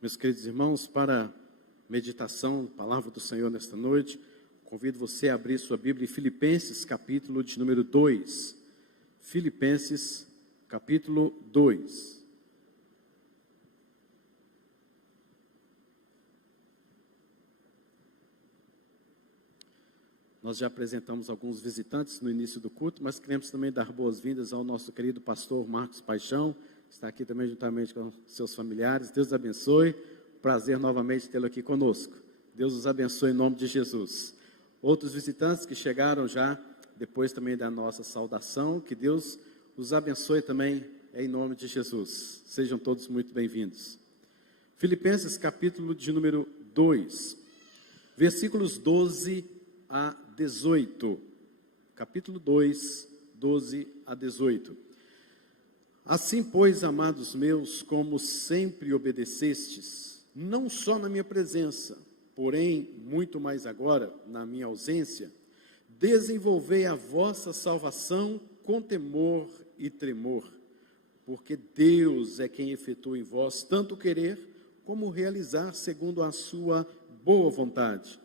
Meus queridos irmãos, para a meditação, palavra do Senhor nesta noite, convido você a abrir sua Bíblia em Filipenses, capítulo de número 2. Filipenses, capítulo 2. Nós já apresentamos alguns visitantes no início do culto, mas queremos também dar boas-vindas ao nosso querido pastor Marcos Paixão, está aqui também juntamente com seus familiares. Deus abençoe, prazer novamente tê-lo aqui conosco. Deus os abençoe em nome de Jesus. Outros visitantes que chegaram já depois também da nossa saudação, que Deus os abençoe também em nome de Jesus. Sejam todos muito bem-vindos. Filipenses capítulo de número 2, versículos 12 a 18. Capítulo 2, 12 a 18. Assim, pois, amados meus, como sempre obedecestes, não só na minha presença, porém, muito mais agora, na minha ausência, desenvolvei a vossa salvação com temor e tremor, porque Deus é quem efetua em vós tanto querer como realizar segundo a sua boa vontade.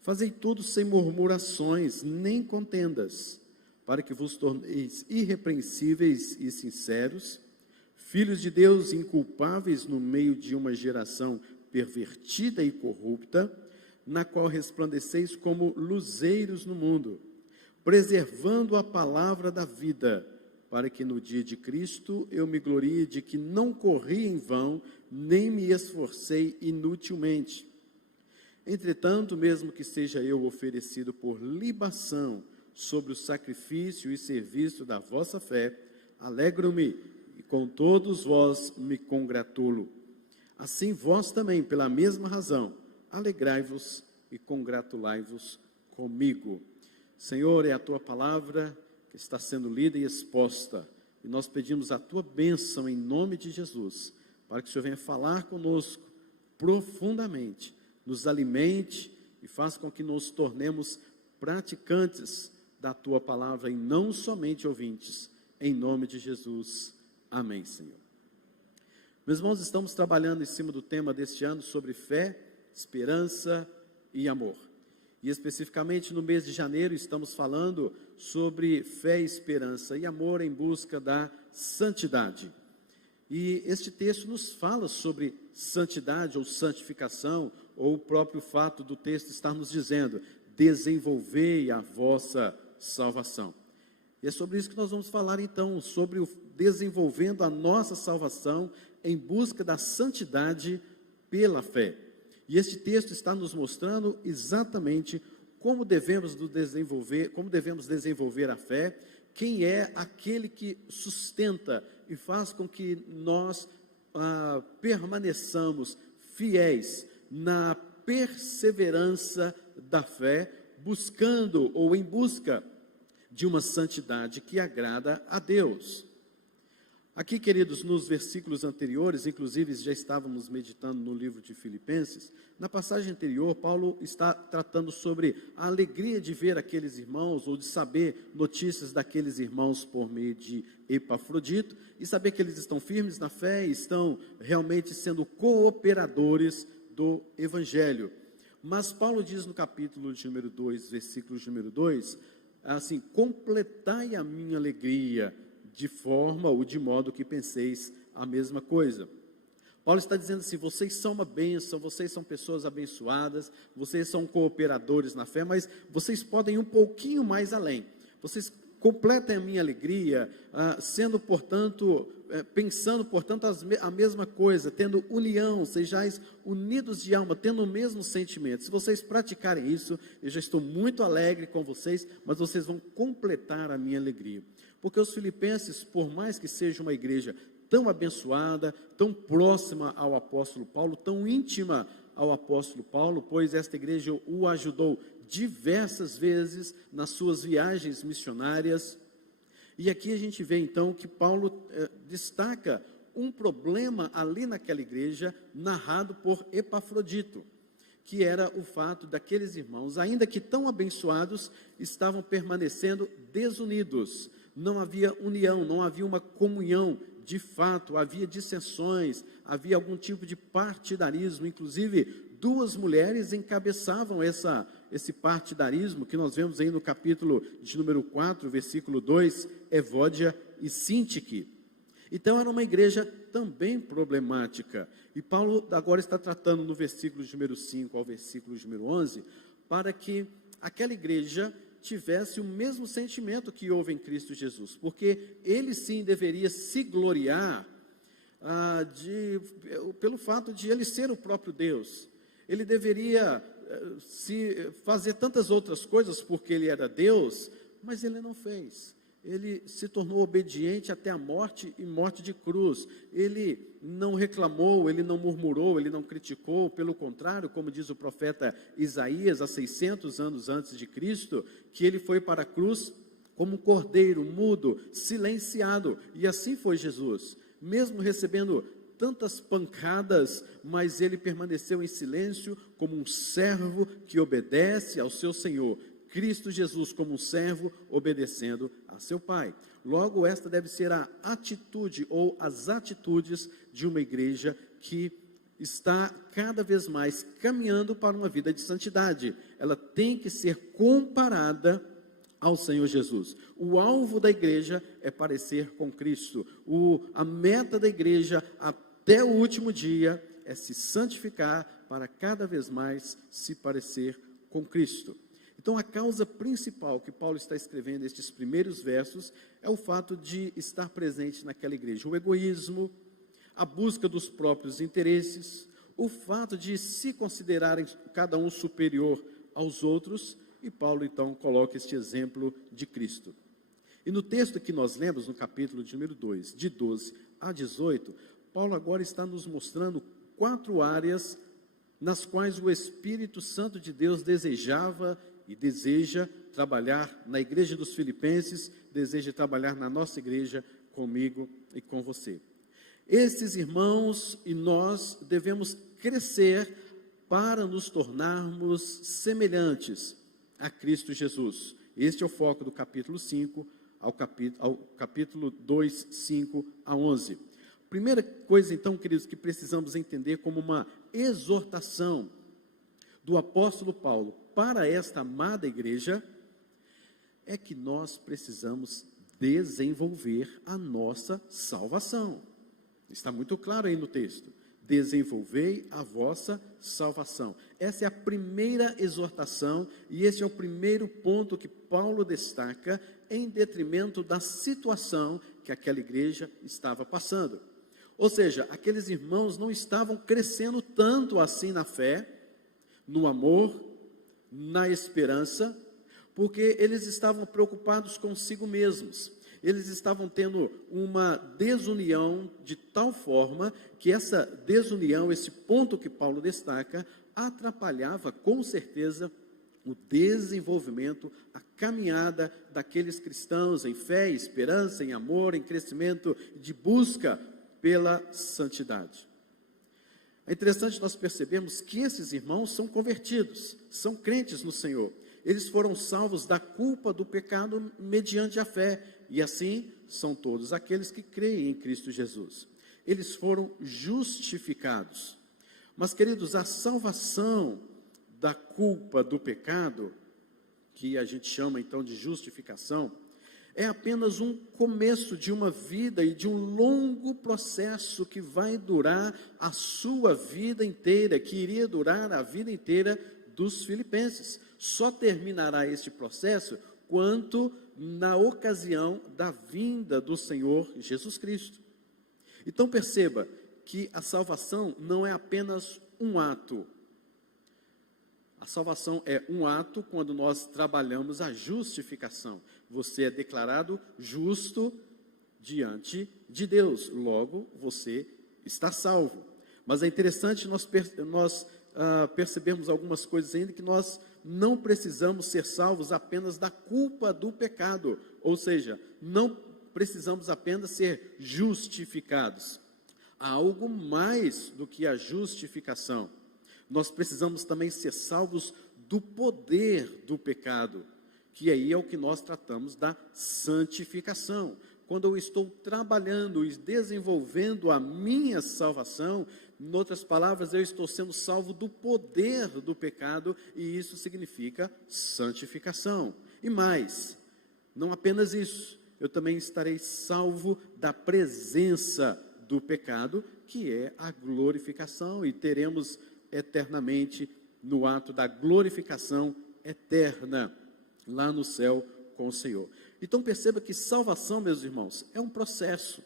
Fazei tudo sem murmurações, nem contendas, para que vos torneis irrepreensíveis e sinceros, filhos de Deus inculpáveis no meio de uma geração pervertida e corrupta, na qual resplandeceis como luzeiros no mundo, preservando a palavra da vida, para que no dia de Cristo eu me glorie de que não corri em vão, nem me esforcei inutilmente. Entretanto, mesmo que seja eu oferecido por libação sobre o sacrifício e serviço da vossa fé, alegro-me e com todos vós me congratulo. Assim vós também, pela mesma razão, alegrai-vos e congratulai-vos comigo. Senhor, é a tua palavra que está sendo lida e exposta, e nós pedimos a tua bênção em nome de Jesus, para que o Senhor venha falar conosco profundamente, nos alimente e faça com que nos tornemos praticantes da tua palavra e não somente ouvintes, em nome de Jesus. Amém, Senhor. Meus irmãos, estamos trabalhando em cima do tema deste ano sobre fé, esperança e amor. E especificamente no mês de janeiro estamos falando sobre fé, esperança e amor em busca da santidade. E este texto nos fala sobre santidade ou santificação, ou o próprio fato do texto estar nos dizendo: desenvolvei a vossa salvação. E é sobre isso que nós vamos falar então, sobre o desenvolvendo a nossa salvação em busca da santidade pela fé. E este texto está nos mostrando exatamente como devemos desenvolver a fé, quem é aquele que sustenta e faz com que nós permaneçamos fiéis na perseverança da fé, buscando ou em busca de uma santidade que agrada a Deus. Aqui, queridos, nos versículos anteriores, inclusive já estávamos meditando no livro de Filipenses, na passagem anterior, Paulo está tratando sobre a alegria de ver aqueles irmãos, ou de saber notícias daqueles irmãos por meio de Epafrodito, e saber que eles estão firmes na fé, estão realmente sendo cooperadores do Evangelho. Mas Paulo diz no capítulo de número 2, versículo de número 2, assim: completai a minha alegria, de forma ou de modo que penseis a mesma coisa. Paulo está dizendo assim: vocês são uma bênção, vocês são pessoas abençoadas, vocês são cooperadores na fé, mas vocês podem ir um pouquinho mais além. Vocês completem a minha alegria, sendo, portanto, pensando, portanto, a mesma coisa, tendo união, sejais unidos de alma, tendo o mesmo sentimento. Se vocês praticarem isso, eu já estou muito alegre com vocês, mas vocês vão completar a minha alegria. Porque os filipenses, por mais que seja uma igreja tão abençoada, tão próxima ao apóstolo Paulo, tão íntima ao apóstolo Paulo, pois esta igreja o ajudou diversas vezes nas suas viagens missionárias. E aqui a gente vê então que Paulo destaca um problema ali naquela igreja, narrado por Epafrodito, que era o fato daqueles irmãos, ainda que tão abençoados, estavam permanecendo desunidos. Não havia união, não havia uma comunhão de fato, havia dissensões, havia algum tipo de partidarismo, inclusive 2 mulheres encabeçavam esse partidarismo, que nós vemos aí no capítulo de número 4, versículo 2, Evódia e Sintique. Então, era uma igreja também problemática. E Paulo agora está tratando no versículo de número 5 ao versículo de número 11, para que aquela igreja tivesse o mesmo sentimento que houve em Cristo Jesus, porque ele sim deveria se gloriar pelo fato de ele ser o próprio Deus. Ele deveria se fazer tantas outras coisas porque ele era Deus, mas ele não fez. Ele se tornou obediente até a morte e morte de cruz. Ele não reclamou, ele não murmurou, ele não criticou, pelo contrário, como diz o profeta Isaías, há 600 anos antes de Cristo, que ele foi para a cruz como um cordeiro mudo, silenciado, e assim foi Jesus, mesmo recebendo tantas pancadas, mas ele permaneceu em silêncio como um servo que obedece ao seu Senhor. Cristo Jesus como um servo obedecendo a seu Pai. Logo, esta deve ser a atitude ou as atitudes de uma igreja que está cada vez mais caminhando para uma vida de santidade. Ela tem que ser comparada ao Senhor Jesus. O alvo da igreja é parecer com Cristo. A meta da igreja até o último dia é se santificar para cada vez mais se parecer com Cristo. Então, a causa principal que Paulo está escrevendo nestes primeiros versos é o fato de estar presente naquela igreja. O egoísmo, a busca dos próprios interesses, o fato de se considerarem cada um superior aos outros, e Paulo então coloca este exemplo de Cristo. E no texto que nós lemos, no capítulo de número 2, de 12 a 18, Paulo agora está nos mostrando 4 áreas nas quais o Espírito Santo de Deus desejava e deseja trabalhar na igreja dos Filipenses, deseja trabalhar na nossa igreja, comigo e com você. Esses irmãos e nós devemos crescer para nos tornarmos semelhantes a Cristo Jesus. Este é o foco do capítulo 5 ao capítulo 2, 5 a 11. Primeira coisa, então, queridos, que precisamos entender como uma exortação do apóstolo Paulo para esta amada igreja, é que nós precisamos desenvolver a nossa salvação. Está muito claro aí no texto. Desenvolvei a vossa salvação. Essa é a primeira exortação e esse é o primeiro ponto que Paulo destaca em detrimento da situação que aquela igreja estava passando. Ou seja, aqueles irmãos não estavam crescendo tanto assim na fé, no amor, na esperança, porque eles estavam preocupados consigo mesmos. Eles estavam tendo uma desunião de tal forma que essa desunião, esse ponto que Paulo destaca, atrapalhava com certeza o desenvolvimento, a caminhada daqueles cristãos em fé, esperança, em amor, em crescimento de busca pela santidade. É interessante nós percebermos que esses irmãos são convertidos, são crentes no Senhor. Eles foram salvos da culpa do pecado mediante a fé, e assim são todos aqueles que creem em Cristo Jesus. Eles foram justificados. Mas, queridos, a salvação da culpa do pecado, que a gente chama então de justificação, é apenas um começo de uma vida e de um longo processo que vai durar a sua vida inteira, que iria durar a vida inteira dos filipenses. Só terminará este processo quando na ocasião da vinda do Senhor Jesus Cristo. Então perceba que a salvação não é apenas um ato. A salvação é um ato quando nós trabalhamos a justificação. Você é declarado justo diante de Deus, logo você está salvo. Mas é interessante nós percebermos algumas coisas ainda, que nós não precisamos ser salvos apenas da culpa do pecado, ou seja, não precisamos apenas ser justificados. Há algo mais do que a justificação. Nós precisamos também ser salvos do poder do pecado, que aí é o que nós tratamos da santificação. quando eu estou trabalhando e desenvolvendo a minha salvação, em outras palavras, eu estou sendo salvo do poder do pecado, e isso significa santificação. E mais, não apenas isso, eu também estarei salvo da presença do pecado, que é a glorificação, e teremos eternamente no ato da glorificação eterna, lá no céu com o Senhor. Então perceba que salvação, meus irmãos, é um processo.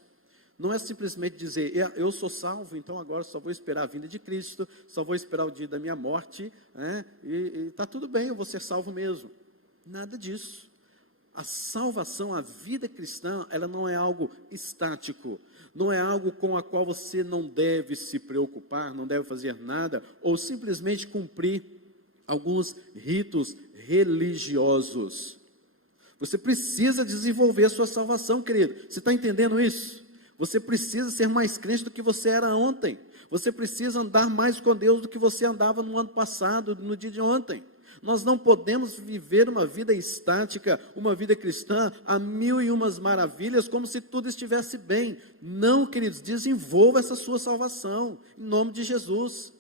Não é simplesmente dizer, eu sou salvo, então agora só vou esperar a vinda de Cristo, só vou esperar o dia da minha morte, né? E está tudo bem, eu vou ser salvo mesmo. Nada disso. A salvação, a vida cristã, ela não é algo estático, não é algo com a qual você não deve se preocupar, não deve fazer nada, ou simplesmente cumprir alguns ritos religiosos. Você precisa desenvolver a sua salvação, querido. Você está entendendo isso? Você precisa ser mais crente do que você era ontem. Você precisa andar mais com Deus do que você andava no ano passado, no dia de ontem. Nós não podemos viver uma vida estática, uma vida cristã, a 1001 maravilhas, como se tudo estivesse bem. Não, queridos, desenvolva essa sua salvação, em nome de Jesus.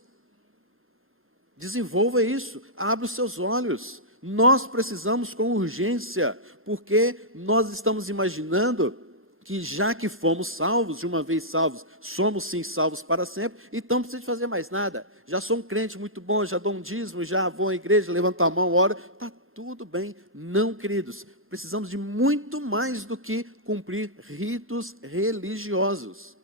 Desenvolva isso, abra os seus olhos. Nós precisamos com urgência, porque nós estamos imaginando que já que fomos salvos, de uma vez salvos, somos sim salvos para sempre, então não precisa de fazer mais nada. Já sou um crente muito bom, já dou um dízimo, já vou à igreja, levanto a mão, oro, está tudo bem. Não, queridos, precisamos de muito mais do que cumprir ritos religiosos.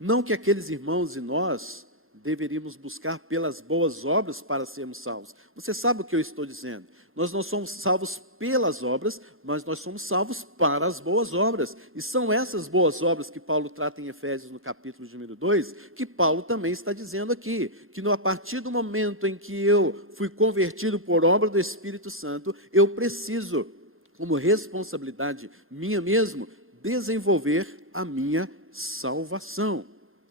Não que aqueles irmãos e nós deveríamos buscar pelas boas obras para sermos salvos. Você sabe o que eu estou dizendo? Nós não somos salvos pelas obras, mas nós somos salvos para as boas obras. E são essas boas obras que Paulo trata em Efésios, no capítulo de número 2, que Paulo também está dizendo aqui, que a partir do momento em que eu fui convertido por obra do Espírito Santo, eu preciso, como responsabilidade minha mesmo, desenvolver a minha salvação.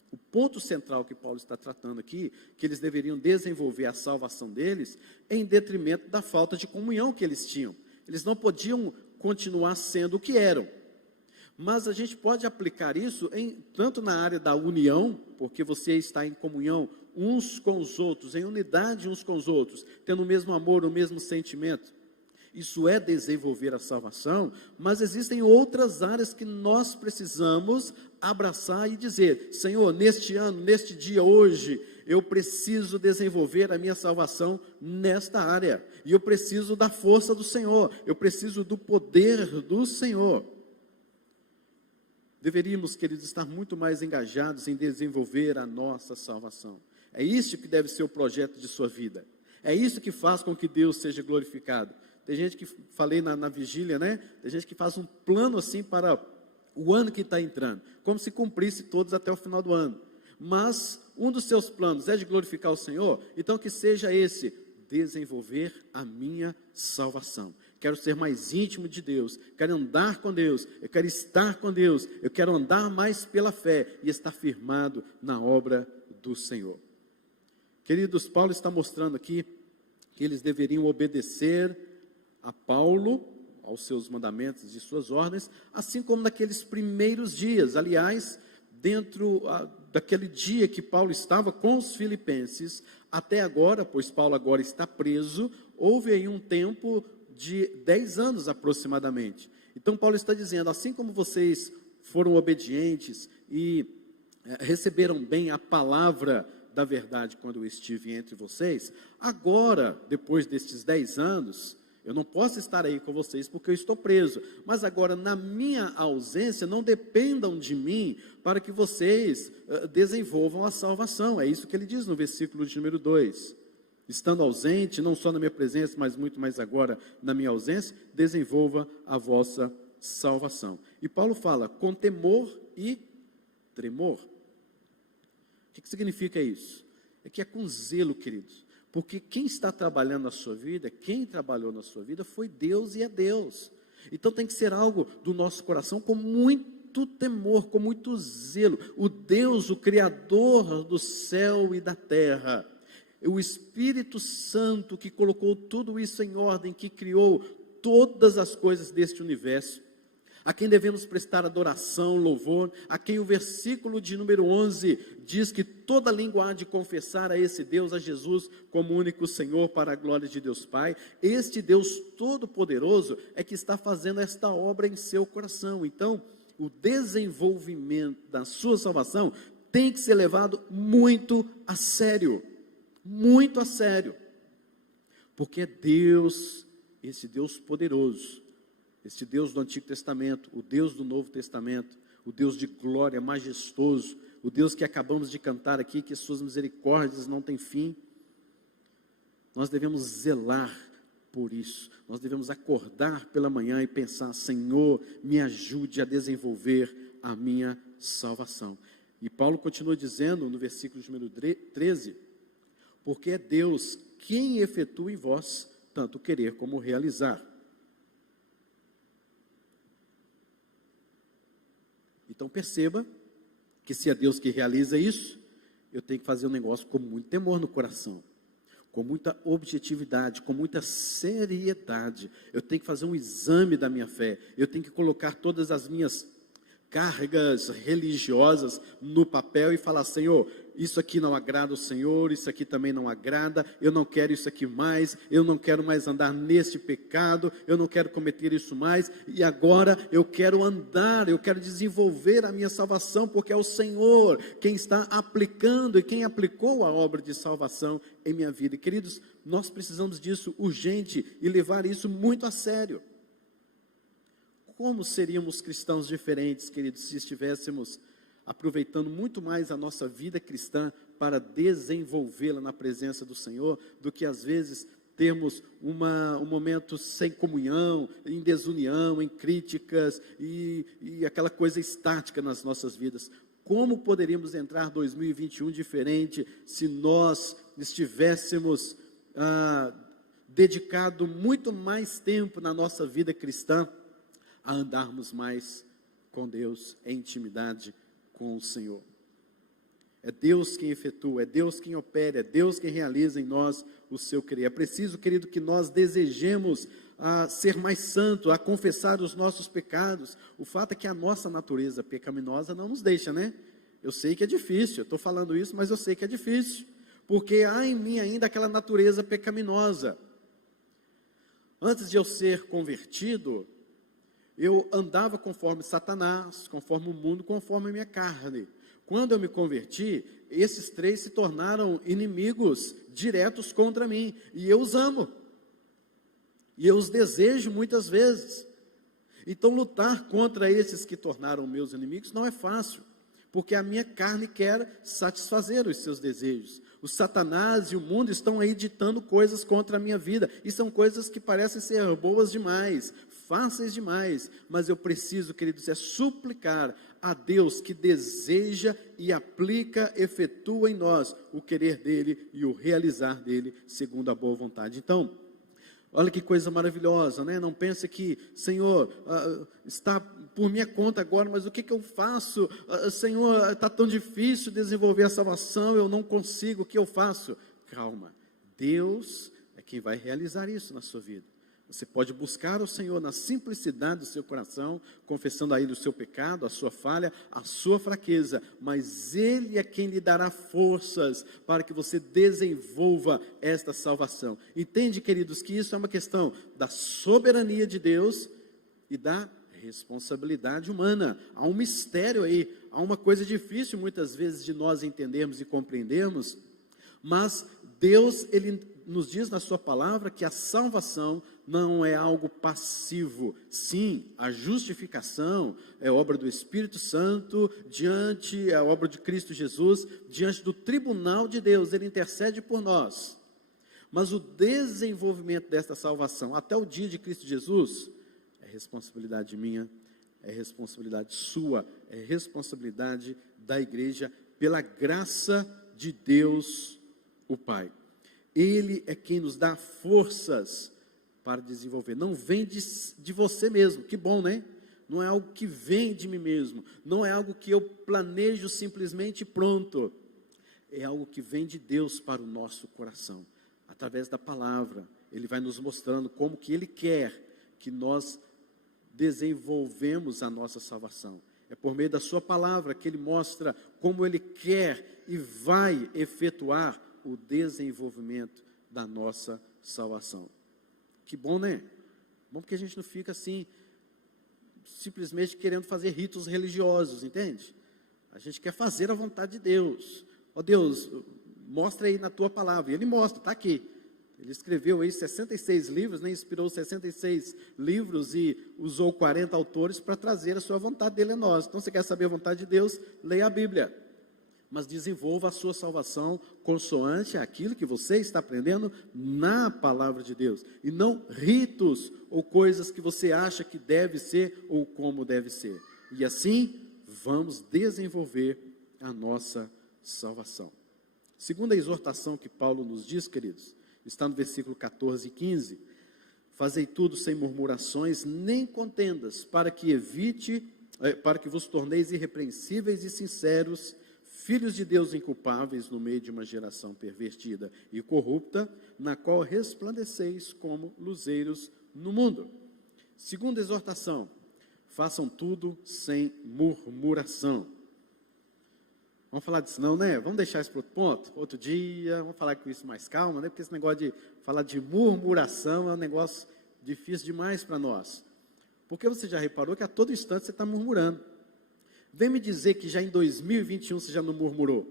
O ponto central que Paulo está tratando aqui, que eles deveriam desenvolver a salvação deles, em detrimento da falta de comunhão que eles tinham. Eles não podiam continuar sendo o que eram. Mas a gente pode aplicar isso tanto na área da união, porque você está em comunhão uns com os outros, em unidade uns com os outros, tendo o mesmo amor, o mesmo sentimento. Isso é desenvolver a salvação, mas existem outras áreas que nós precisamos abraçar e dizer, Senhor, neste ano, neste dia, hoje, eu preciso desenvolver a minha salvação nesta área, e eu preciso da força do Senhor, eu preciso do poder do Senhor. Deveríamos, queridos, estar muito mais engajados em desenvolver a nossa salvação. É isso que deve ser o projeto de sua vida, é isso que faz com que Deus seja glorificado. Tem gente que, falei na vigília, né? Tem gente que faz um plano assim para o ano que está entrando, como se cumprisse todos até o final do ano. Mas um dos seus planos é de glorificar o Senhor, então que seja esse, desenvolver a minha salvação. Quero ser mais íntimo de Deus, quero andar com Deus, eu quero estar com Deus, eu quero andar mais pela fé e estar firmado na obra do Senhor. Queridos, Paulo está mostrando aqui que eles deveriam obedecer a Paulo, aos seus mandamentos e suas ordens, assim como naqueles primeiros dias. Aliás, dentro daquele dia que Paulo estava com os filipenses, até agora, pois Paulo agora está preso, houve aí um tempo de 10 anos aproximadamente. Então Paulo está dizendo, assim como vocês foram obedientes e receberam bem a palavra da verdade quando eu estive entre vocês, agora, depois destes 10 anos, eu não posso estar aí com vocês porque eu estou preso, mas agora na minha ausência, não dependam de mim para que vocês desenvolvam a salvação. É isso que ele diz no versículo de número 2. Estando ausente, não só na minha presença, mas muito mais agora na minha ausência, desenvolva a vossa salvação. E Paulo fala, com temor e tremor. O que significa isso? É que é com zelo, queridos. Porque quem está trabalhando na sua vida, quem trabalhou na sua vida foi Deus e é Deus. Então tem que ser algo do nosso coração com muito temor, com muito zelo. O Deus, o Criador do céu e da terra, o Espírito Santo que colocou tudo isso em ordem, que criou todas as coisas deste universo. a quem devemos prestar adoração, louvor, a quem o versículo de número 11 diz que toda língua há de confessar a esse Deus, a Jesus, como único Senhor, para a glória de Deus Pai. Este Deus Todo-Poderoso é que está fazendo esta obra em seu coração. Então, o desenvolvimento da sua salvação tem que ser levado muito a sério, porque é Deus, esse Deus poderoso, esse Deus do Antigo Testamento, o Deus do Novo Testamento, o Deus de glória, majestoso, o Deus que acabamos de cantar aqui, que suas misericórdias não têm fim. Nós devemos zelar por isso, nós devemos acordar pela manhã e pensar: Senhor, me ajude a desenvolver a minha salvação. E Paulo continua dizendo no versículo número 13, porque é Deus quem efetua em vós tanto querer como realizar. Então perceba que se é Deus que realiza isso, eu tenho que fazer um negócio com muito temor no coração, com muita objetividade, com muita seriedade. Eu tenho que fazer um exame da minha fé, eu tenho que colocar todas as minhas cargas religiosas no papel e falar: Senhor, isso aqui não agrada ao Senhor, isso aqui também não agrada, eu não quero isso aqui mais, eu não quero mais andar neste pecado, eu não quero cometer isso mais, e agora eu quero andar, eu quero desenvolver a minha salvação, porque é o Senhor quem está aplicando e quem aplicou a obra de salvação em minha vida. E queridos, nós precisamos disso urgente e levar isso muito a sério. Como seríamos cristãos diferentes, queridos, se estivéssemos aproveitando muito mais a nossa vida cristã para desenvolvê-la na presença do Senhor, do que às vezes termos um momento sem comunhão, em desunião, em críticas e aquela coisa estática nas nossas vidas. Como poderíamos entrar 2021 diferente se nós estivéssemos dedicado muito mais tempo na nossa vida cristã a andarmos mais com Deus, em intimidade com o Senhor? É Deus quem efetua, é Deus quem opera, é Deus quem realiza em nós o seu querer. É preciso, querido, que nós desejemos ser mais santo, a confessar os nossos pecados. O fato é que a nossa natureza pecaminosa não nos deixa, né? Eu sei que é difícil, eu estou falando isso, mas eu sei que é difícil, porque há em mim ainda aquela natureza pecaminosa. Antes de eu ser convertido, eu andava conforme Satanás, conforme o mundo, conforme a minha carne. Quando eu me converti, esses três se tornaram inimigos diretos contra mim, e eu os amo, e eu os desejo muitas vezes. Então lutar contra esses que tornaram meus inimigos não é fácil, porque a minha carne quer satisfazer os seus desejos. O Satanás e o mundo estão aí ditando coisas contra a minha vida, e são coisas que parecem ser boas demais, fáceis demais, mas eu preciso, queridos, suplicar a Deus que deseja e aplica, efetua em nós o querer dele e o realizar dele segundo a boa vontade. Então, olha que coisa maravilhosa, né? Não pense que, Senhor, está por minha conta agora, mas o que eu faço? Senhor, está tão difícil desenvolver a salvação, eu não consigo, o que eu faço? Calma, Deus é quem vai realizar isso na sua vida. Você pode buscar o Senhor na simplicidade do seu coração, confessando a Ele o seu pecado, a sua falha, a sua fraqueza, mas Ele é quem lhe dará forças para que você desenvolva esta salvação. Entende, queridos, que isso é uma questão da soberania de Deus e da responsabilidade humana. Há um mistério aí, há uma coisa difícil muitas vezes de nós entendermos e compreendermos, mas Deus, Ele nos diz na sua palavra que a salvação não é algo passivo. Sim, a justificação é obra do Espírito Santo, é a obra de Cristo Jesus, diante do tribunal de Deus, Ele intercede por nós. Mas o desenvolvimento desta salvação, até o dia de Cristo Jesus, é responsabilidade minha, é responsabilidade sua, é responsabilidade da igreja, pela graça de Deus, o Pai. Ele é quem nos dá forças para desenvolver. Não vem de você mesmo, que bom, né? Não é algo que vem de mim mesmo, não é algo que eu planejo simplesmente pronto. É algo que vem de Deus para o nosso coração, através da palavra. Ele vai nos mostrando como que Ele quer que nós desenvolvemos a nossa salvação. É por meio da sua palavra que ele mostra como ele quer e vai efetuar o desenvolvimento da nossa salvação. Que bom, né? Bom porque a gente não fica assim, simplesmente querendo fazer ritos religiosos, entende? A gente quer fazer a vontade de Deus. Ó Deus, mostra aí na tua palavra. E ele mostra, está aqui. Ele escreveu aí 66 livros, né? Inspirou 66 livros e usou 40 autores para trazer a sua vontade dele a nós. Então, você quer saber a vontade de Deus? Leia a Bíblia. Mas desenvolva a sua salvação consoante aquilo que você está aprendendo na palavra de Deus. E não ritos ou coisas que você acha que deve ser ou como deve ser. E assim, vamos desenvolver a nossa salvação. Segunda exortação que Paulo nos diz, queridos, está no versículo 14 e 15. Fazei tudo sem murmurações, nem contendas, para que vos torneis irrepreensíveis e sinceros, filhos de Deus inculpáveis no meio de uma geração pervertida e corrupta, na qual resplandeceis como luzeiros no mundo. Segunda exortação, façam tudo sem murmuração. Vamos falar disso não, né? Vamos deixar isso para outro ponto? Outro dia, vamos falar com isso mais calma, né? Porque esse negócio de falar de murmuração é um negócio difícil demais para nós. Porque você já reparou que a todo instante você está murmurando. Vem me dizer que já em 2021 você já não murmurou.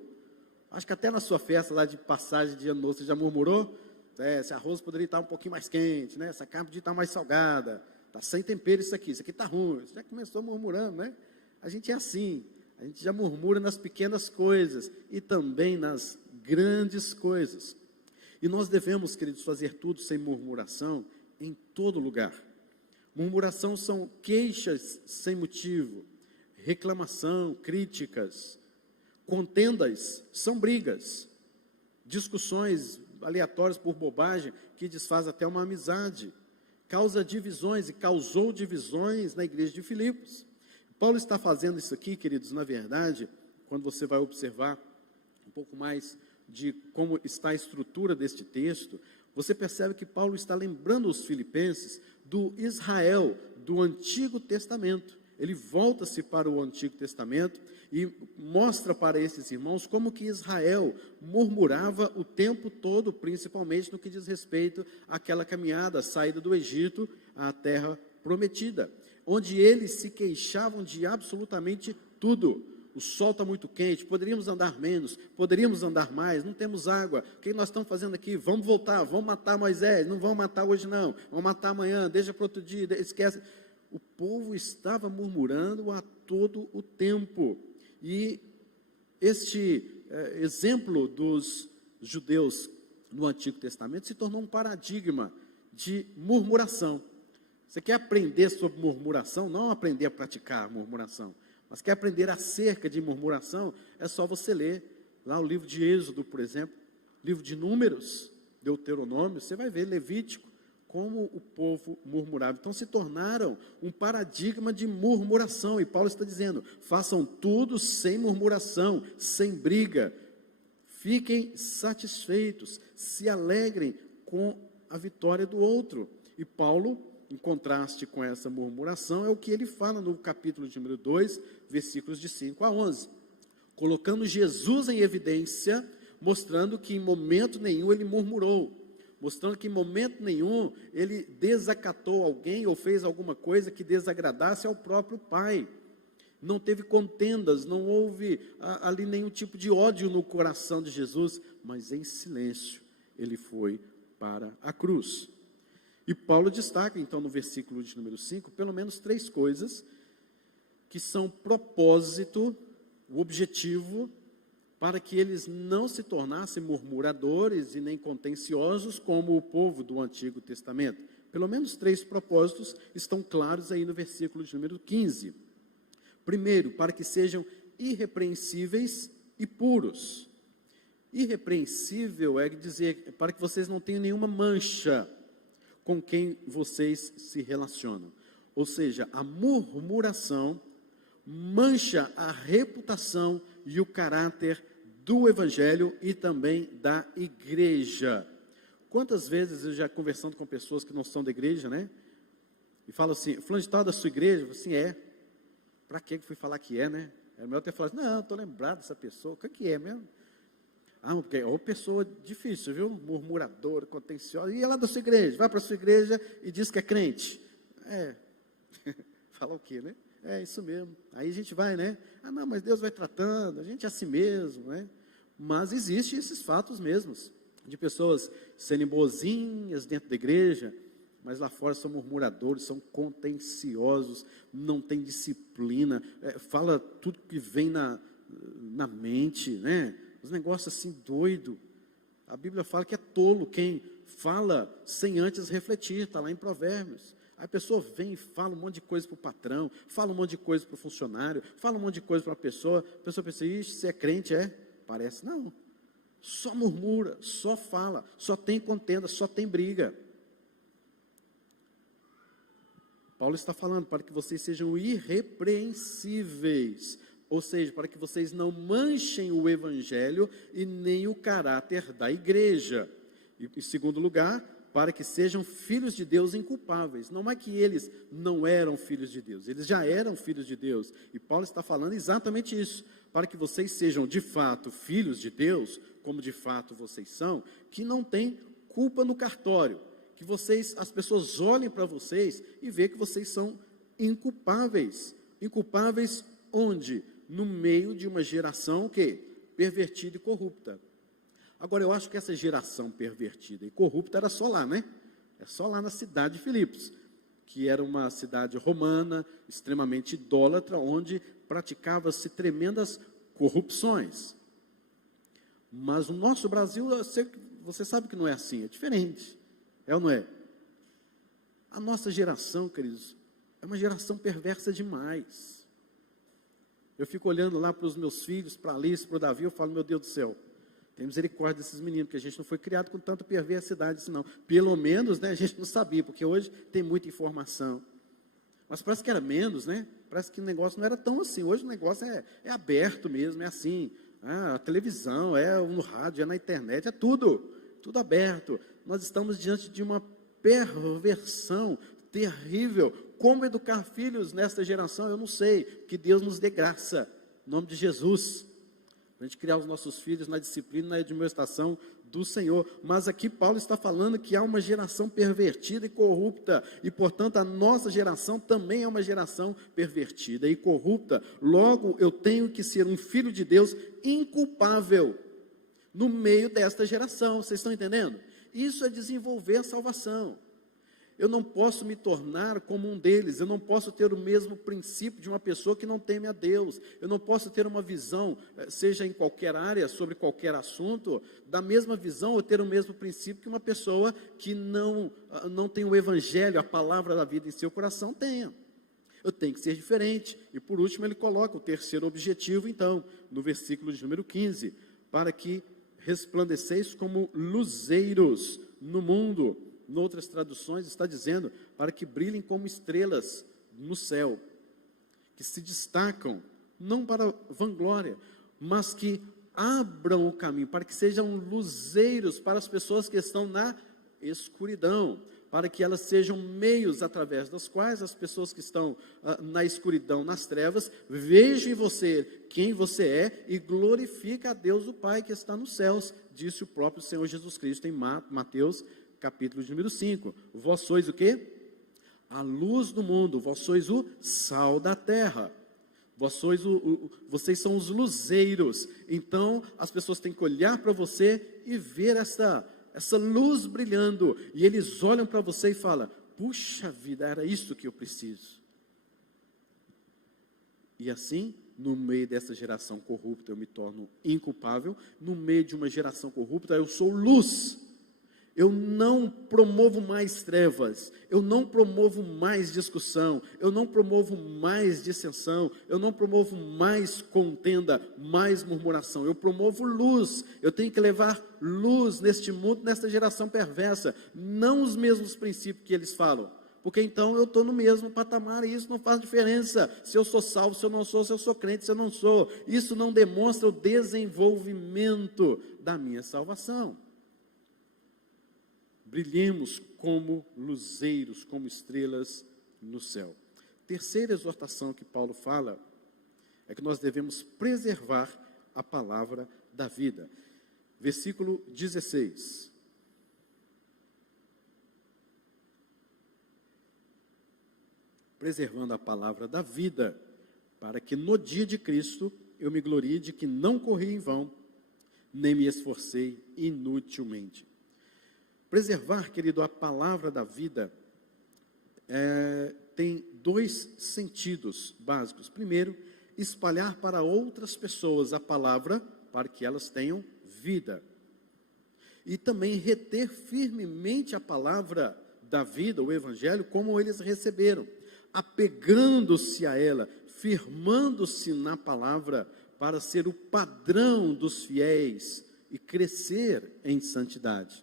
Acho que até na sua festa lá de passagem de ano novo você já murmurou. Esse arroz poderia estar um pouquinho mais quente, né? Essa carne poderia estar mais salgada. Está sem tempero isso aqui está ruim. Você já começou murmurando, né? A gente é assim. A gente já murmura nas pequenas coisas e também nas grandes coisas. E nós devemos, queridos, fazer tudo sem murmuração em todo lugar. Murmuração são queixas sem motivo, reclamação, críticas. Contendas são brigas, discussões aleatórias por bobagem que desfaz até uma amizade. Causa divisões e causou divisões na igreja de Filipos. Paulo está fazendo isso aqui, queridos, na verdade, quando você vai observar um pouco mais de como está a estrutura deste texto, você percebe que Paulo está lembrando os filipenses do Israel do Antigo Testamento. Ele volta-se para o Antigo Testamento e mostra para esses irmãos como que Israel murmurava o tempo todo, principalmente no que diz respeito àquela caminhada, a saída do Egito à terra prometida, onde eles se queixavam de absolutamente tudo. O sol está muito quente, poderíamos andar menos, poderíamos andar mais, não temos água, o que nós estamos fazendo aqui? Vamos voltar, vamos matar Moisés, não vamos matar hoje não, vamos matar amanhã, deixa para outro dia, esquece. O povo estava murmurando a todo o tempo, e este exemplo dos judeus no Antigo Testamento se tornou um paradigma de murmuração. Você quer aprender sobre murmuração? Não aprender a praticar murmuração, mas quer aprender acerca de murmuração? É só você ler lá o livro de Êxodo, por exemplo, livro de Números, Deuteronômio, você vai ver Levítico, como o povo murmurava. Então se tornaram um paradigma de murmuração, e Paulo está dizendo, façam tudo sem murmuração, sem briga, fiquem satisfeitos, se alegrem com a vitória do outro. E Paulo, em contraste com essa murmuração, é o que ele fala no capítulo de número 2, versículos de 5 a 11, colocando Jesus em evidência, mostrando que em momento nenhum ele murmurou, mostrando que em momento nenhum ele desacatou alguém ou fez alguma coisa que desagradasse ao próprio Pai. Não teve contendas, não houve ali nenhum tipo de ódio no coração de Jesus, mas em silêncio ele foi para a cruz. E Paulo destaca, então, no versículo de número 5, pelo menos 3 coisas que são propósito, o objetivo, para que eles não se tornassem murmuradores e nem contenciosos como o povo do Antigo Testamento. Pelo menos 3 propósitos estão claros aí no versículo de número 15. Primeiro, para que sejam irrepreensíveis e puros. Irrepreensível é dizer, para que vocês não tenham nenhuma mancha com quem vocês se relacionam. Ou seja, a murmuração mancha a reputação e o caráter do Evangelho e também da igreja. Quantas vezes eu já conversando com pessoas que não são da igreja, né? e fala assim, fulano de tal da sua igreja? Eu falo assim, é. Para que fui falar que é, né? É melhor ter falado, não, estou lembrado dessa pessoa, o que é mesmo? Ah, porque é uma pessoa difícil, viu? Murmuradora, contenciosa, e ela é da sua igreja, vai para a sua igreja e diz que é crente. Fala o quê, né? É isso mesmo. Aí a gente vai, né? Ah, não, mas Deus vai tratando, a gente é assim mesmo, né? Mas existem esses fatos mesmos, de pessoas serem boazinhas dentro da igreja, mas lá fora são murmuradores, são contenciosos, não tem disciplina, fala tudo que vem na mente, né? Os negócios assim doido. A Bíblia fala que é tolo quem fala sem antes refletir, está lá em Provérbios. Aí a pessoa vem e fala um monte de coisa para o patrão, fala um monte de coisa para o funcionário, fala um monte de coisa para a pessoa pensa, ixi, você é crente, é? Parece não. Só murmura, só fala, só tem contenda, só tem briga. Paulo está falando para que vocês sejam irrepreensíveis, ou seja, para que vocês não manchem o evangelho e nem o caráter da igreja. E, em segundo lugar, para que sejam filhos de Deus inculpáveis. Não é que eles não eram filhos de Deus, eles já eram filhos de Deus. E Paulo está falando exatamente isso, para que vocês sejam de fato filhos de Deus, como de fato vocês são, que não tem culpa no cartório. Que as pessoas olhem para vocês e vejam que vocês são inculpáveis. Inculpáveis onde? No meio de uma geração pervertida e corrupta. Agora, eu acho que essa geração pervertida e corrupta era só lá, né? É só lá na cidade de Filipos, que era uma cidade romana, extremamente idólatra, onde praticava-se tremendas corrupções. Mas o nosso Brasil, você sabe que não é assim, é diferente. É ou não é? A nossa geração, queridos, é uma geração perversa demais. Eu fico olhando lá para os meus filhos, para a Alice, para o Davi, eu falo, meu Deus do céu, tem misericórdia desses meninos, porque a gente não foi criado com tanta perversidade assim não. Pelo menos, né, a gente não sabia, porque hoje tem muita informação. Mas parece que era menos, né? Parece que o negócio não era tão assim. Hoje o negócio é aberto mesmo, é assim. A televisão, é no rádio, é na internet, é tudo aberto. Nós estamos diante de uma perversão terrível. Como educar filhos nesta geração, eu não sei. Que Deus nos dê graça, em nome de Jesus. A gente criar os nossos filhos na disciplina e na admoestação do Senhor. Mas aqui Paulo está falando que há uma geração pervertida e corrupta. E, portanto, a nossa geração também é uma geração pervertida e corrupta. Logo, eu tenho que ser um filho de Deus inculpável no meio desta geração. Vocês estão entendendo? Isso é desenvolver a salvação. Eu não posso me tornar como um deles, eu não posso ter o mesmo princípio de uma pessoa que não teme a Deus, eu não posso ter uma visão, seja em qualquer área, sobre qualquer assunto, da mesma visão ou ter o mesmo princípio que uma pessoa que não tem o evangelho, a palavra da vida em seu coração tenha. Eu tenho que ser diferente. E por último ele coloca o terceiro objetivo então, no versículo de número 15, para que resplandeceis como luzeiros no mundo. Em outras traduções está dizendo, para que brilhem como estrelas no céu, que se destacam, não para vanglória, mas que abram o caminho, para que sejam luzeiros para as pessoas que estão na escuridão, para que elas sejam meios através dos quais as pessoas que estão na escuridão, nas trevas, vejam em você quem você é e glorifica a Deus o Pai que está nos céus, disse o próprio Senhor Jesus Cristo em Mateus capítulo de número 5, vós sois o quê? A luz do mundo, vós sois o sal da terra, vocês são os luzeiros. Então as pessoas têm que olhar para você e ver essa luz brilhando, e eles olham para você e falam, puxa vida, era isso que eu preciso. E assim, no meio dessa geração corrupta eu me torno inculpável, no meio de uma geração corrupta eu sou luz. Eu não promovo mais trevas, eu não promovo mais discussão, eu não promovo mais dissensão, eu não promovo mais contenda, mais murmuração, eu promovo luz. Eu tenho que levar luz neste mundo, nesta geração perversa, não os mesmos princípios que eles falam, porque então eu estou no mesmo patamar e isso não faz diferença, se eu sou salvo, se eu não sou, se eu sou crente, se eu não sou, isso não demonstra o desenvolvimento da minha salvação. Brilhemos como luzeiros, como estrelas no céu. Terceira exortação que Paulo fala é que nós devemos preservar a palavra da vida. Versículo 16. Preservando a palavra da vida, para que no dia de Cristo eu me glorie de que não corri em vão, nem me esforcei inutilmente. Preservar, querido, a palavra da vida tem dois sentidos básicos. Primeiro, espalhar para outras pessoas a palavra, para que elas tenham vida. E também reter firmemente a palavra da vida, o Evangelho, como eles receberam, apegando-se a ela, firmando-se na palavra, para ser o padrão dos fiéis e crescer em santidade.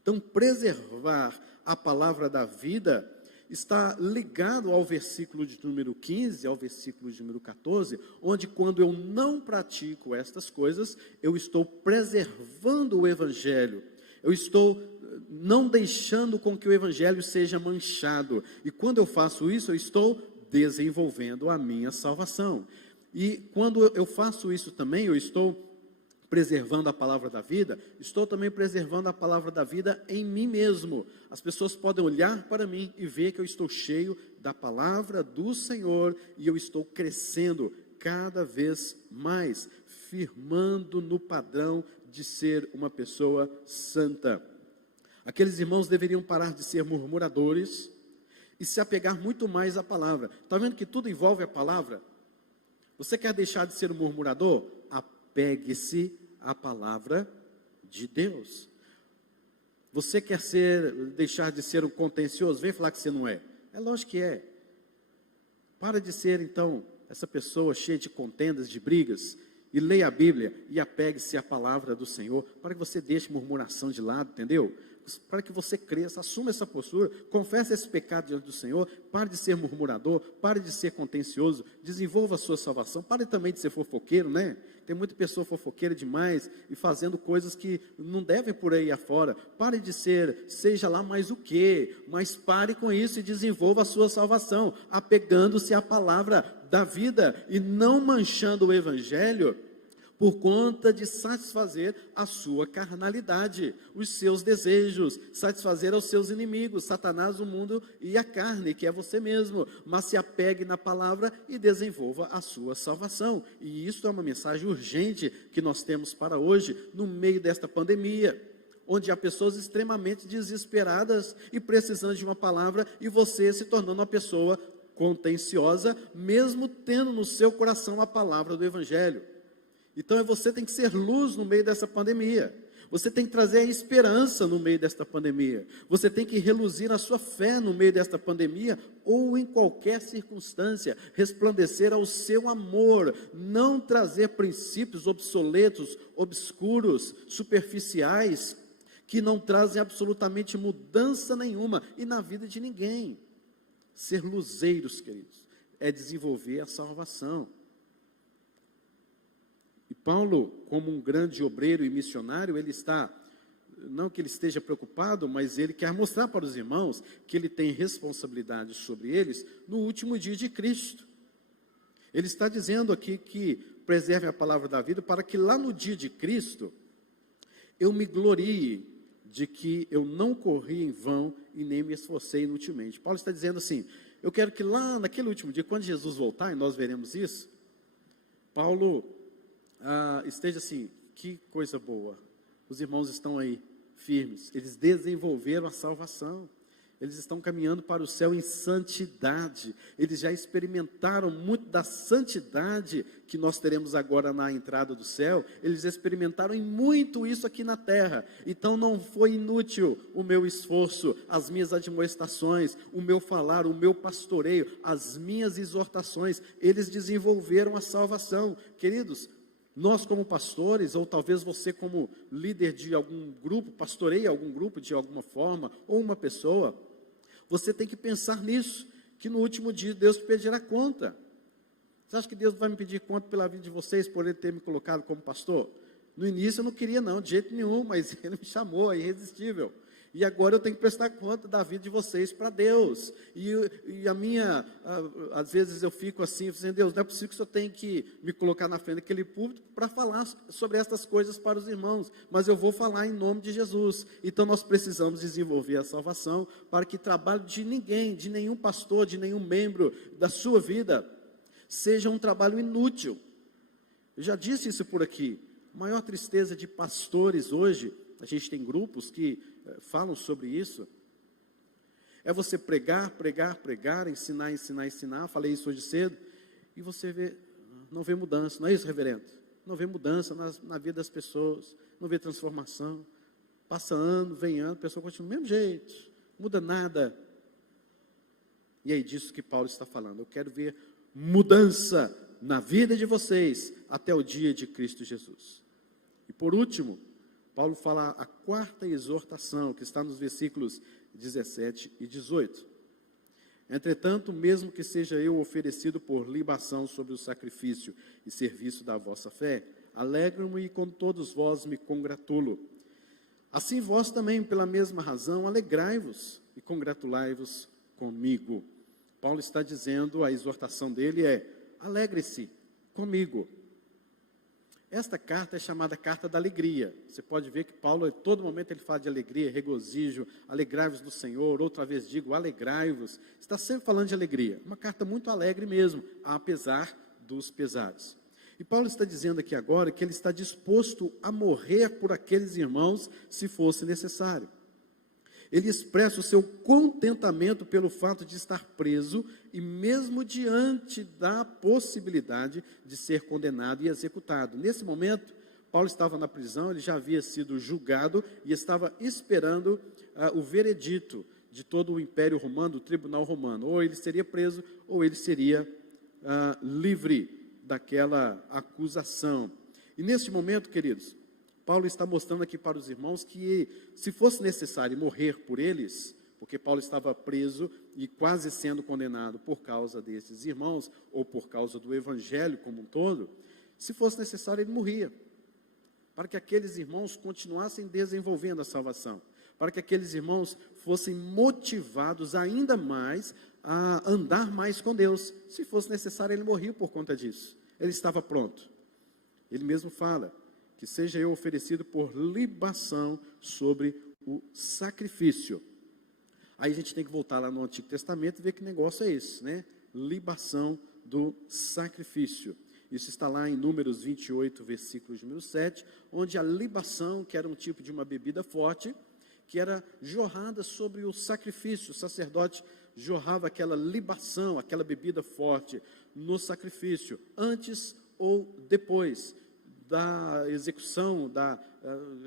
Então, preservar a palavra da vida está ligado ao versículo de número 15, ao versículo de número 14, onde quando eu não pratico estas coisas, eu estou preservando o Evangelho, eu estou não deixando com que o Evangelho seja manchado, e quando eu faço isso, eu estou desenvolvendo a minha salvação. E quando eu faço isso também, eu estou preservando a palavra da vida, estou também preservando a palavra da vida em mim mesmo. As pessoas podem olhar para mim e ver que eu estou cheio da palavra do Senhor, e eu estou crescendo cada vez mais, firmando no padrão de ser uma pessoa santa. Aqueles irmãos deveriam parar de ser murmuradores e se apegar muito mais à palavra. Está vendo que tudo envolve a palavra? Você quer deixar de ser um murmurador? Apegue-se à palavra de Deus. Você quer deixar de ser um contencioso? Vem falar que você não é. É lógico que é. Para de ser, então, essa pessoa cheia de contendas, de brigas, e leia a Bíblia e apegue-se à palavra do Senhor, para que você deixe murmuração de lado, entendeu? Para que você cresça, assuma essa postura, confesse esse pecado diante do Senhor, pare de ser murmurador, pare de ser contencioso, desenvolva a sua salvação, pare também de ser fofoqueiro, né? Tem muita pessoa fofoqueira demais e fazendo coisas que não devem por aí afora. Pare de ser, seja lá mais o quê, mas pare com isso e desenvolva a sua salvação, apegando-se à palavra da vida e não manchando o Evangelho por conta de satisfazer a sua carnalidade, os seus desejos, satisfazer aos seus inimigos, Satanás, o mundo e a carne, que é você mesmo. Mas se apegue na palavra e desenvolva a sua salvação. E isso é uma mensagem urgente que nós temos para hoje, no meio desta pandemia, onde há pessoas extremamente desesperadas e precisando de uma palavra, e você se tornando uma pessoa contenciosa, mesmo tendo no seu coração a palavra do Evangelho. Então você tem que ser luz no meio dessa pandemia, você tem que trazer a esperança no meio desta pandemia, você tem que reluzir a sua fé no meio desta pandemia, ou em qualquer circunstância, resplandecer ao seu amor, não trazer princípios obsoletos, obscuros, superficiais, que não trazem absolutamente mudança nenhuma, e na vida de ninguém. Ser luzeiros, queridos, é desenvolver a salvação. E Paulo, como um grande obreiro e missionário, ele está, não que ele esteja preocupado, mas ele quer mostrar para os irmãos que ele tem responsabilidade sobre eles no último dia de Cristo. Ele está dizendo aqui que preserve a palavra da vida, para que lá no dia de Cristo, eu me glorie de que eu não corri em vão e nem me esforcei inutilmente. Paulo está dizendo assim, eu quero que lá naquele último dia, quando Jesus voltar, e nós veremos isso, Paulo esteja assim, que coisa boa, os irmãos estão aí, firmes, eles desenvolveram a salvação, eles estão caminhando para o céu em santidade, eles já experimentaram muito da santidade que nós teremos agora na entrada do céu, eles experimentaram em muito isso aqui na terra, então não foi inútil o meu esforço, as minhas admoestações, o meu falar, o meu pastoreio, as minhas exortações, eles desenvolveram a salvação. Queridos, nós como pastores, ou talvez você como líder de algum grupo, pastoreia algum grupo de alguma forma, ou uma pessoa, você tem que pensar nisso, que no último dia Deus te pedirá conta. Você acha que Deus vai me pedir conta pela vida de vocês, por Ele ter me colocado como pastor? No início eu não queria não, de jeito nenhum, mas Ele me chamou, é irresistível. E agora eu tenho que prestar conta da vida de vocês para Deus. E às vezes eu fico assim, dizendo, Deus, não é possível que o Senhor tenha que me colocar na frente daquele púlpito para falar sobre estas coisas para os irmãos. Mas eu vou falar em nome de Jesus. Então nós precisamos desenvolver a salvação para que o trabalho de ninguém, de nenhum pastor, de nenhum membro da sua vida, seja um trabalho inútil. Eu já disse isso por aqui. A maior tristeza de pastores hoje, a gente tem grupos que falam sobre isso, é você pregar, ensinar, falei isso hoje cedo, e você não vê mudança, não é isso, reverendo? Não vê mudança na vida das pessoas, não vê transformação, passa ano, vem ano, a pessoa continua do mesmo jeito, muda nada. E é disso que Paulo está falando, eu quero ver mudança na vida de vocês, até o dia de Cristo Jesus. E por último, Paulo fala a quarta exortação, que está nos versículos 17 e 18. Entretanto, mesmo que seja eu oferecido por libação sobre o sacrifício e serviço da vossa fé, alegro-me e com todos vós me congratulo. Assim vós também, pela mesma razão, alegrai-vos e congratulai-vos comigo. Paulo está dizendo, a exortação dele é, alegre-se comigo. Esta carta é chamada carta da alegria. Você pode ver que Paulo, em todo momento, ele fala de alegria, regozijo, alegrai-vos no Senhor, outra vez digo, alegrai-vos. Está sempre falando de alegria. Uma carta muito alegre mesmo, apesar dos pesares. E Paulo está dizendo aqui agora que ele está disposto a morrer por aqueles irmãos, se fosse necessário. Ele expressa o seu contentamento pelo fato de estar preso e mesmo diante da possibilidade de ser condenado e executado. Nesse momento, Paulo estava na prisão, ele já havia sido julgado e estava esperando o veredito de todo o Império Romano, do Tribunal Romano. Ou ele seria preso, ou ele seria livre daquela acusação. E neste momento, queridos, Paulo está mostrando aqui para os irmãos que, se fosse necessário morrer por eles, porque Paulo estava preso e quase sendo condenado por causa desses irmãos, ou por causa do Evangelho como um todo, se fosse necessário ele morria, para que aqueles irmãos continuassem desenvolvendo a salvação, para que aqueles irmãos fossem motivados ainda mais a andar mais com Deus. Se fosse necessário ele morria por conta disso, ele estava pronto. Ele mesmo fala, que seja eu oferecido por libação sobre o sacrifício. Aí a gente tem que voltar lá no Antigo Testamento e ver que negócio é esse, né? Libação do sacrifício. Isso está lá em Números 28, versículos número 7, onde a libação, que era um tipo de uma bebida forte, que era jorrada sobre o sacrifício. O sacerdote jorrava aquela libação, aquela bebida forte no sacrifício, antes ou depois da execução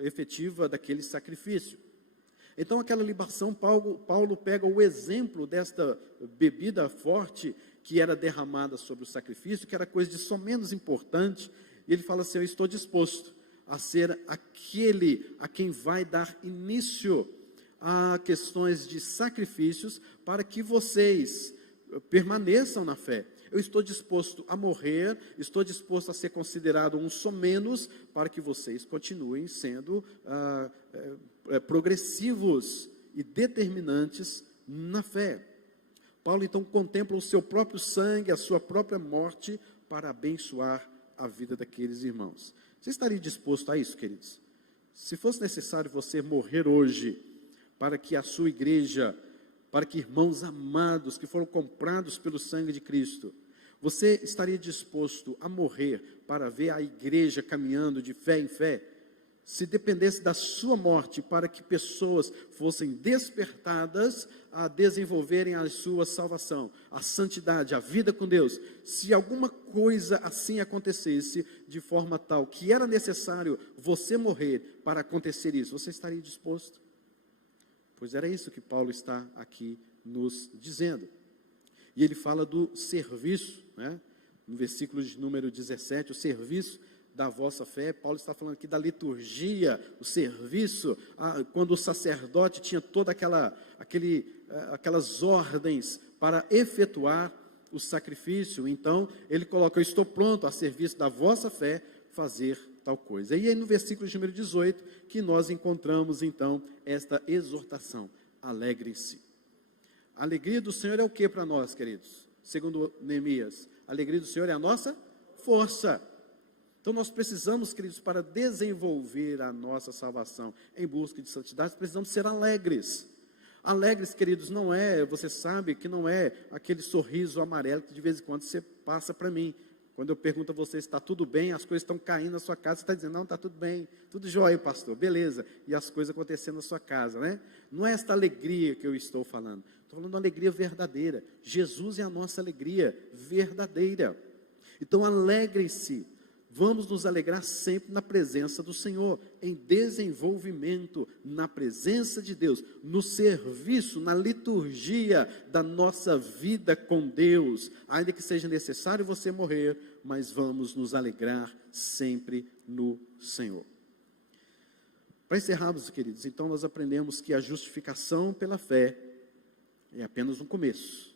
efetiva daquele sacrifício. Então aquela libação, Paulo pega o exemplo desta bebida forte que era derramada sobre o sacrifício, que era coisa de só menos importante, e ele fala assim, eu estou disposto a ser aquele a quem vai dar início a questões de sacrifícios para que vocês permaneçam na fé. Eu estou disposto a morrer, estou disposto a ser considerado um somenos para que vocês continuem sendo progressivos e determinantes na fé. Paulo então contempla o seu próprio sangue, a sua própria morte para abençoar a vida daqueles irmãos. Você estaria disposto a isso, queridos? Se fosse necessário você morrer hoje para que a sua igreja, para que irmãos amados que foram comprados pelo sangue de Cristo, você estaria disposto a morrer para ver a igreja caminhando de fé em fé? Se dependesse da sua morte para que pessoas fossem despertadas a desenvolverem a sua salvação, a santidade, a vida com Deus, se alguma coisa assim acontecesse de forma tal que era necessário você morrer para acontecer isso, você estaria disposto? Pois era isso que Paulo está aqui nos dizendo. E ele fala do serviço, né? No versículo de número 17, o serviço da vossa fé. Paulo está falando aqui da liturgia, o serviço, quando o sacerdote tinha toda aquelas ordens para efetuar o sacrifício. Então, ele coloca, eu estou pronto a serviço da vossa fé, fazer tal coisa. E aí no versículo de número 18, que nós encontramos então esta exortação: alegrem-se. A alegria do Senhor é o que para nós, queridos? Segundo Neemias, a alegria do Senhor é a nossa força. Então nós precisamos, queridos, para desenvolver a nossa salvação em busca de santidade, precisamos ser alegres. Alegres, queridos, não é, você sabe que não é aquele sorriso amarelo que de vez em quando você passa para mim. Quando eu pergunto a você se está tudo bem, as coisas estão caindo na sua casa, você está dizendo, não, está tudo bem, tudo jóia, pastor, beleza. E as coisas acontecendo na sua casa, né? Não é esta alegria que eu estou falando. Estou falando de uma alegria verdadeira. Jesus é a nossa alegria verdadeira. Então alegrem-se. Vamos nos alegrar sempre na presença do Senhor, em desenvolvimento, na presença de Deus, no serviço, na liturgia da nossa vida com Deus. Ainda que seja necessário você morrer, mas vamos nos alegrar sempre no Senhor. Para encerrarmos, queridos, então nós aprendemos que a justificação pela fé é apenas um começo.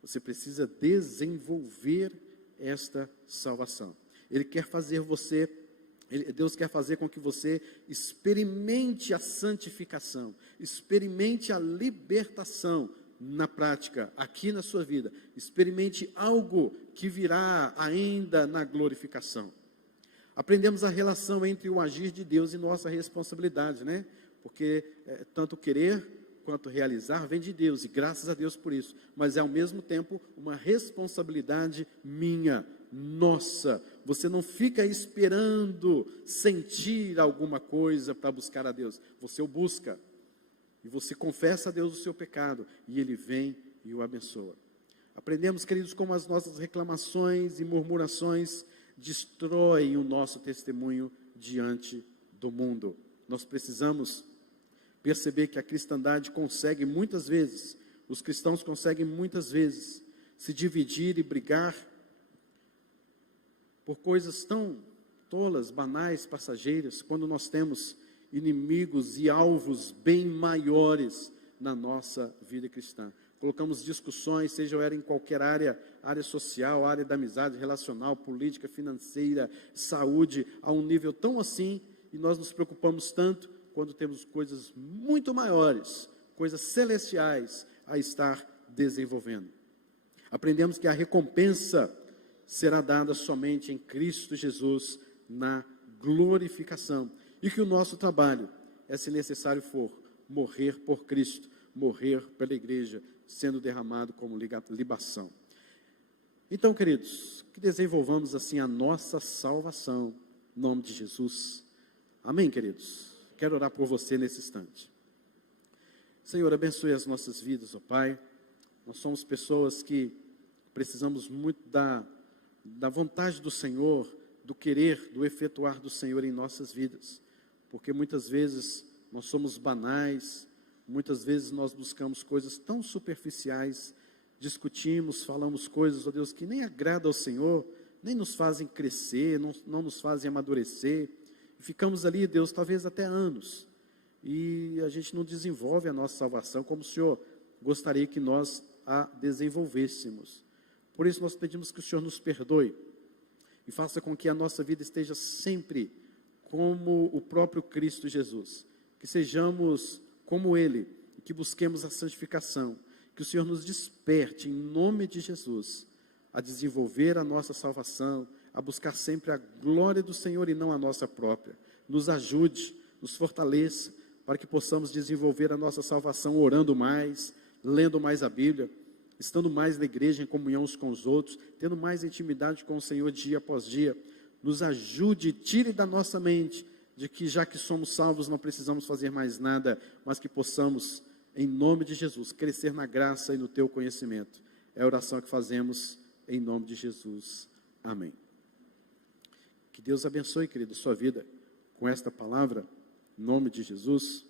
Você precisa desenvolver esta salvação. Ele quer fazer você, Deus quer fazer com que você experimente a santificação, experimente a libertação na prática, aqui na sua vida. Experimente algo que virá ainda na glorificação. Aprendemos a relação entre o agir de Deus e nossa responsabilidade, né? Porque tanto querer quanto realizar vem de Deus, e graças a Deus por isso. Mas é ao mesmo tempo uma responsabilidade minha, nossa. Você não fica esperando sentir alguma coisa para buscar a Deus. Você o busca. E você confessa a Deus o seu pecado. E Ele vem e o abençoa. Aprendemos, queridos, como as nossas reclamações e murmurações destroem o nosso testemunho diante do mundo. Nós precisamos perceber que a cristandade consegue muitas vezes, os cristãos conseguem muitas vezes se dividir e brigar por coisas tão tolas, banais, passageiras, quando nós temos inimigos e alvos bem maiores na nossa vida cristã. Colocamos discussões, seja em qualquer área social, área da amizade, relacional, política, financeira, saúde, a um nível tão assim, e nós nos preocupamos tanto quando temos coisas muito maiores, coisas celestiais a estar desenvolvendo. Aprendemos que a recompensa será dada somente em Cristo Jesus na glorificação, e que o nosso trabalho é, se necessário for, morrer por Cristo, morrer pela igreja, sendo derramado como libação. Então, queridos, que desenvolvamos assim a nossa salvação, em nome de Jesus. Amém, queridos? Quero orar por você nesse instante. Senhor, abençoe as nossas vidas, ó Pai. Nós somos pessoas que precisamos muito da vontade do Senhor, do querer, do efetuar do Senhor em nossas vidas. Porque muitas vezes nós somos banais, muitas vezes nós buscamos coisas tão superficiais, discutimos, falamos coisas, ó Deus, que nem agrada ao Senhor, nem nos fazem crescer, não nos fazem amadurecer. E ficamos ali, Deus, talvez até anos, e a gente não desenvolve a nossa salvação como o Senhor gostaria que nós a desenvolvêssemos. Por isso nós pedimos que o Senhor nos perdoe e faça com que a nossa vida esteja sempre como o próprio Cristo Jesus, que sejamos como Ele, que busquemos a santificação, que o Senhor nos desperte em nome de Jesus a desenvolver a nossa salvação, a buscar sempre a glória do Senhor e não a nossa própria. Nos ajude, nos fortaleça, para que possamos desenvolver a nossa salvação orando mais, lendo mais a Bíblia, estando mais na igreja em comunhão uns com os outros, tendo mais intimidade com o Senhor dia após dia. Nos ajude, tire da nossa mente de que já que somos salvos não precisamos fazer mais nada, mas que possamos, em nome de Jesus, crescer na graça e no teu conhecimento. É a oração que fazemos em nome de Jesus. Amém. Que Deus abençoe, querido, sua vida com esta palavra, em nome de Jesus.